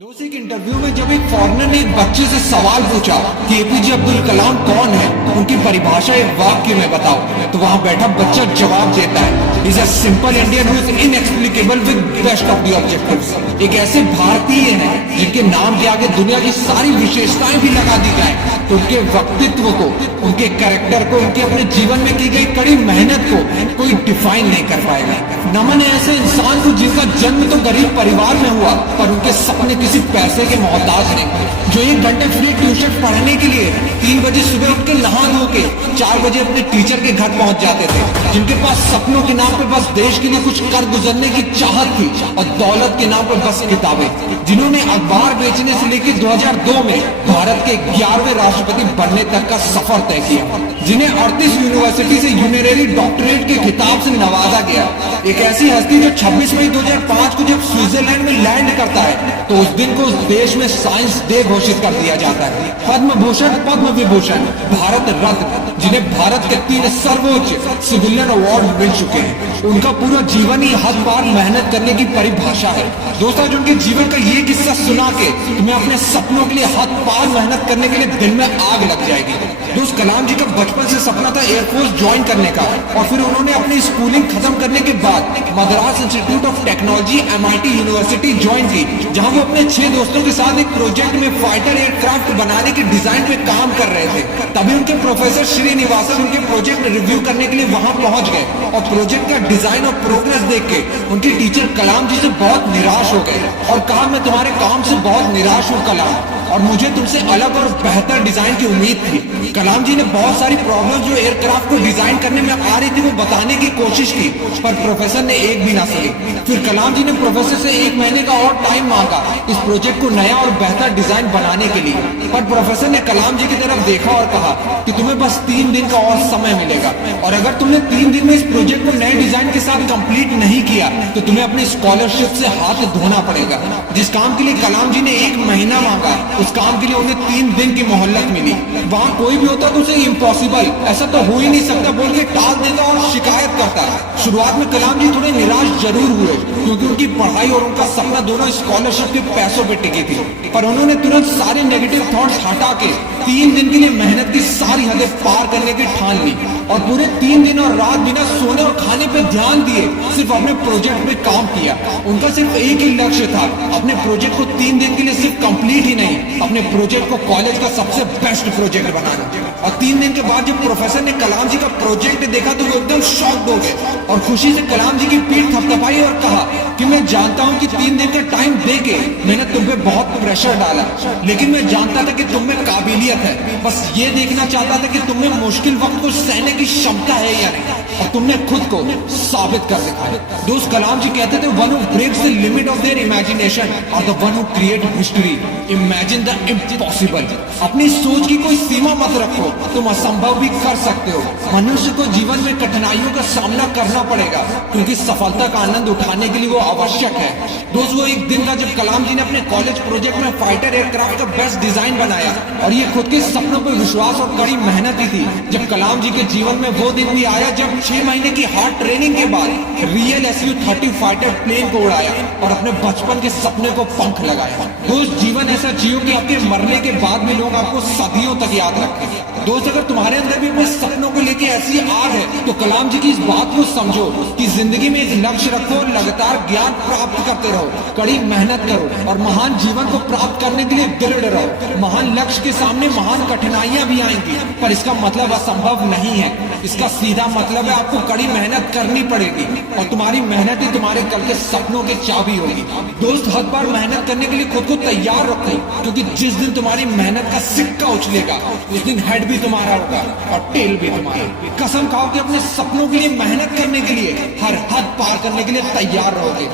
दोस्त एक इंटरव्यू में जब एक फॉरेनर ने एक बच्चे से सवाल पूछा कि एपीजे अब्दुल कलाम कौन है, उनकी परिभाषा एक वाक्य में बताओ, तो वहां बैठा बच्चा जवाब देता है, is a simple Indian who is inexplicable with best of the objectives. एक ऐसे भारतीय हैं जिनके नाम के आगे दुनिया की सारी विशेषताएं भी लगा दी जाए तो उनके व्यक्तित्व को, उनके कैरेक्टर को, उनके अपने जीवन में की गई कड़ी मेहनत को कोई डिफाइन नहीं कर पाएगा। नमन है ऐसे इंसान को जिनका जन्म तो गरीब परिवार में हुआ पर उनके सपने किसी पैसे के मोहताज नहीं, जो 1 घंटे फ्री ट्यूशन पढ़ने के लिए 3 बजे सुबह उठ के नहा धो के 4 बजे अपने टीचर के घर पहुंच जाते थे, जिनके पास सपनों के नाम पे बस देश के लिए कुछ कर गुजरने की चाहत थी और दौलत के नाम पे बस किताबें, जिन्होंने अखबार बेचने से लेकर 2002 में भारत के 11वें राष्ट्रपति बनने तक का सफर तय किया, जिन्हें 38 यूनिवर्सिटी से यूनियनरी डॉक्टरेट के खिताब से नवाजा गया। एक ऐसी हस्ती जो 26 मई 2005 को जब स्विट्जरलैंड में लैंड करता है तो उस दिन को उस देश में साइंस डे घोषित कर दिया जाता है। पद्म भूषण, पद्म विभूषण, भारत रत्न, जिन्हें भारत के 3 सर्वोच्च सिविलियन अवार्ड मिल चुके हैं, उनका पूरा जीवन ही हद पार मेहनत करने की परिभाषा है। दोस्तों, जो उनके जीवन का ये किस्सा सुना के तुम्हें अपने सपनों के लिए हद पार मेहनत करने के लिए दिल में आग लग जाएगी। दोस्त, कलाम जी का बचपन से सपना था एयरफोर्स ज्वाइन करने का और फिर उन्होंने अपनी स्कूलिंग खत्म करने के बाद Madras institute of technology MIT university join की, जहां वो अपने 6 दोस्तों के साथ एक प्रोजेक्ट में फाइटर एयरक्राफ्ट बनाने के डिजाइन पे काम कर रहे थे। तभी उनके प्रोफेसर श्रीनिवासन उनके प्रोजेक्ट रिव्यू करने के लिए वहां पहुंच गए और प्रोजेक्ट का डिजाइन और प्रोग्रेस देख के उनके टीचर कलाम जी से बहुत निराश हो गए और कहा, मैं तुम्हारे काम से बहुत निराश हूँ कलाम, और मुझे तुमसे अलग और बेहतर डिजाइन की उम्मीद थी। कलाम जी ने बहुत सारी प्रॉब्लम जो एयरक्राफ्ट को डिजाइन करने में आ रही थी वो बताने की कोशिश की, पर प्रोफेसर ने एक भी ना सुनी। फिर कलाम जी ने प्रोफेसर से 1 महीने का और टाइम मांगा इस प्रोजेक्ट को नया और बेहतर डिजाइन बनाने के लिए, पर प्रोफेसर ने कलाम जी की तरफ देखा और कहा कि तुम्हें बस 3 दिन का और समय मिलेगा, और अगर तुमने 3 दिन में इस प्रोजेक्ट को नए डिजाइन के साथ कंप्लीट नहीं किया तो तुम्हें अपनी स्कॉलरशिप से हाथ धोना पड़ेगा। जिस काम के लिए कलाम जी ने 1 महीना मांगा, उस काम के लिए उन्हें 3 दिन की मोहलत मिली। वहां कोई भी होता तो उसे इम्पॉसिबल, ऐसा तो हो ही नहीं सकता बोल के टाल देता और शिकायत करता। शुरुआत में कलाम जी थोड़े निराश जरूर हुए क्योंकि उनकी पढ़ाई और उनका सपना दोनों स्कॉलरशिप के पैसों पे टिकी थी, पर उन्होंने तुरंत सारे नेगेटिव थॉट्स हटा के 3 दिन के लिए मेहनत की सारी हदें पार करने की ठान ली और पूरे 3 दिन और रात बिना सोने और खाने पे ध्यान दिए सिर्फ अपने प्रोजेक्ट पे काम किया। उनका सिर्फ एक ही लक्ष्य था, अपने प्रोजेक्ट को 3 दिन के लिए सिर्फ कंप्लीट ही नहीं, अपने प्रोजेक्ट को कॉलेज का सबसे बेस्ट प्रोजेक्ट बनाना। और 3 दिन के बाद जब प्रोफेसर ने कलाम जी का प्रोजेक्ट देखा तो वो एकदम शॉक्ड हो गए और खुशी से कलाम जी की पीठ थपथपाई और कहा कि मैं जानता हूं कि 3 दिन का टाइम देके मैंने तुम पे बहुत प्रेशर डाला, लेकिन मैं जानता था कि तुम में काबिलियत है, बस ये देखना चाहता था कि तुम में मुश्किल वक्त को सहने की क्षमता है या नहीं, और तुमने खुद को साबित कर दिखाया। दोस्त, कलाम जी कहते थे, one who breaks the limit of their imagination और the one who create history. Imagine the impossible. अपनी सोच की कोई सीमा मत रखो, तुम असंभव भी कर सकते हो। मनुष्य को जीवन में कठिनाइयों का सामना करना पड़ेगा क्योंकि सफलता का आनंद उठाने के लिए वो आवश्यक है। दोस्त, वो एक दिन था जब कलाम जी ने अपने कॉलेज प्रोजेक्ट में फाइटर एयरक्राफ्ट का बेस्ट डिजाइन बनाया, और ये खुद के सपनों पर विश्वास और कड़ी मेहनत ही थी। जब कलाम जी के जीवन में वो दिन भी आया जब 6 महीने की हार्ड ट्रेनिंग के बाद रियल SU-30 फाइटर प्लेन को उड़ाया और अपने बचपन के सपने को पंख लगाया। दोस्त, जीवन ऐसा जियो कि आपके मरने के बाद भी लोग आपको सदियों तक याद रखें। दोस्त, अगर तुम्हारे अंदर भी अपने सपनों को लेके ऐसी आग है तो कलाम जी की इस बात को समझो कि जिंदगी में एक लक्ष्य रखो, लगातार ज्ञान प्राप्त करते रहो, कड़ी मेहनत करो और महान जीवन को प्राप्त करने के लिए दृढ़ रहो। महान लक्ष्य के सामने महान कठिनाइयां भी आएंगी, पर इसका मतलब असंभव नहीं है। इसका सीधा मतलब है आपको कड़ी मेहनत करनी पड़ेगी और तुम्हारी मेहनत ही तुम्हारे कल के सपनों की चाबी होगी। दोस्त, हर बार मेहनत करने के लिए खुद को तैयार रखो क्योंकि जिस दिन तुम्हारी मेहनत का सिक्का उछलेगा उस दिन हेड भी तुम्हारा होगा और टेल भी तुम्हारा। कसम खाओ कि अपने सपनों के लिए मेहनत करने के लिए हर हद पार करने के लिए तैयार रहोगे।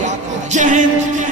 जय हिंद।